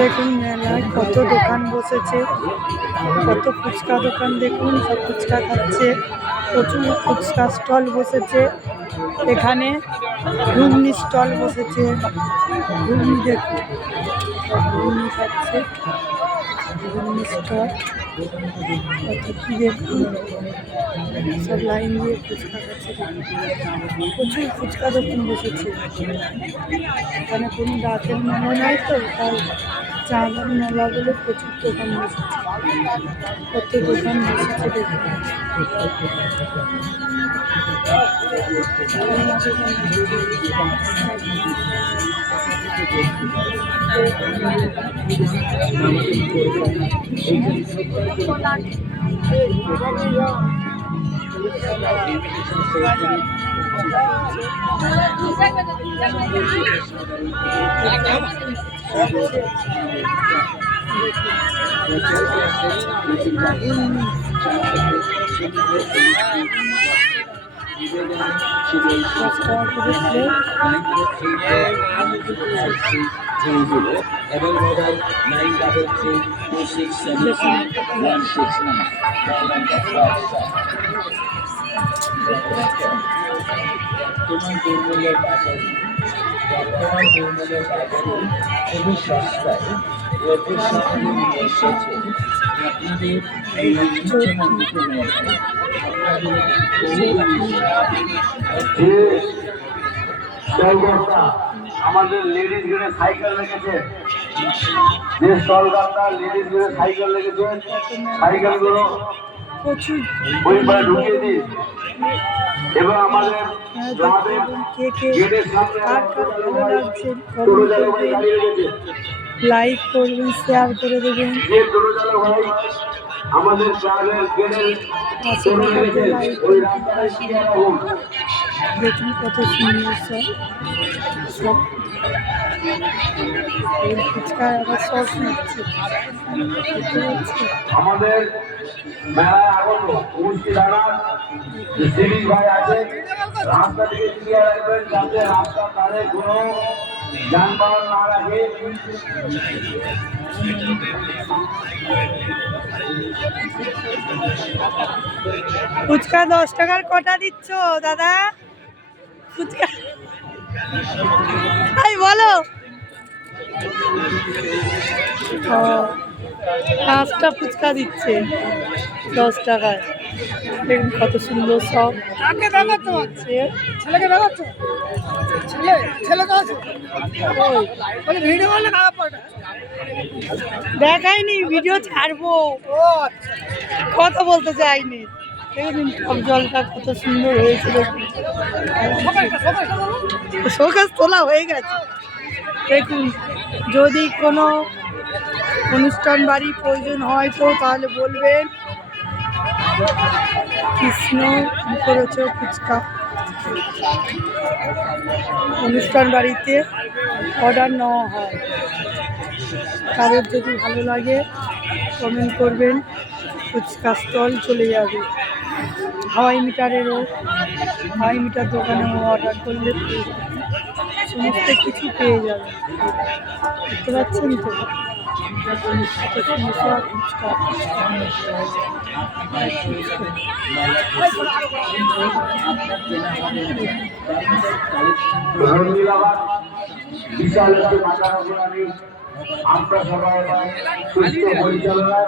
দেখুন মেলায় কত দোকান বসেছে, কত ফুচকা দোকান। দেখুন সব ফুচকা খাচ্ছে, প্রচুর ফুচকা স্টল বসেছে। এখানে ঘুগনি স্টল বসেছে, ঘুগনি দেখুন ঘুগনি খাচ্ছে, ঘুগনি স্টল কত কি দেখুন, সব লাইন দিয়ে ফুচকা খাচ্ছে। প্রচুর ফুচকা দোকান বসেছে। এখানে কোনো রাতের মেলা নয় তো, তাই চাঁদার মেলা বলে প্রচুর দোকান বসেছে, কত দোকান বসেছে দেখুন। এবং মোবাইল 9332671169 বর্তমান দুর্মূল্যের বাজারে খুবই সস্তায় অতি সহজে নিয়ে এসেছে আপনাদের এই আমাদের লেডিস গেড়ে সাইকেল লেগেছে, যে স্টলগার্ডটা লেডিস গেড়ে সাইকেল লেগেছে, সাইকেল গুলো ওই পায়ে ঢুকিয়ে দিন। এবং আমাদের গেটের সামনে লাইক করবেন, শেয়ার করে দেবেন। যে টোটো চালক ভাই আমাদের ক্লাবের গেটের ওই রাস্তায় দেখুন কত সুন্দর সব ফুচকা আবার সব নিচ্ছে। আমাদের মেলায় আগত উপস্থিত দিলীপ ভাই আছে, রাস্তা থেকে ক্লিয়ার রাখবেন যাতে রাস্তার ধারে কোনো যানবাহন না রাখে। ফুচকা 10 টাকার কটা দিচ্ছ দাদা? ফুচকা বলো। 5টা ফুচকা দিচ্ছে 10 টাকায়। দেখুন কত সুন্দর সব। ছেলেকে দেখাচ্ছ? ছেলে তো আছে, দেখাইনি, ভিডিও ছাড়বো, কথা বলতে চাইনি। দেখুন টক জলটা কত সুন্দর হয়েছে, দেখুন শোকেস তোলা হয়ে গেছে। দেখুন যদি কোনো অনুষ্ঠান বাড়ি প্রয়োজন হয় তো তাহলে বলবেন। কৃষ্ণ মুখরোচক ফুচকা অনুষ্ঠান বাড়িতে অর্ডার নেওয়া হয়। কারোর যদি ভালো লাগে কমেন্ট করবেন, ফুচকা স্টল চলে যাবে। হাওয়াই মিটার দোকানেও অর্ডার করলে সমস্ত কিছু পেয়ে যাবে। দেখতে পাচ্ছেন তো বিশাল একটি মাথা আমরা সবাই সুস্থ পরিচালনা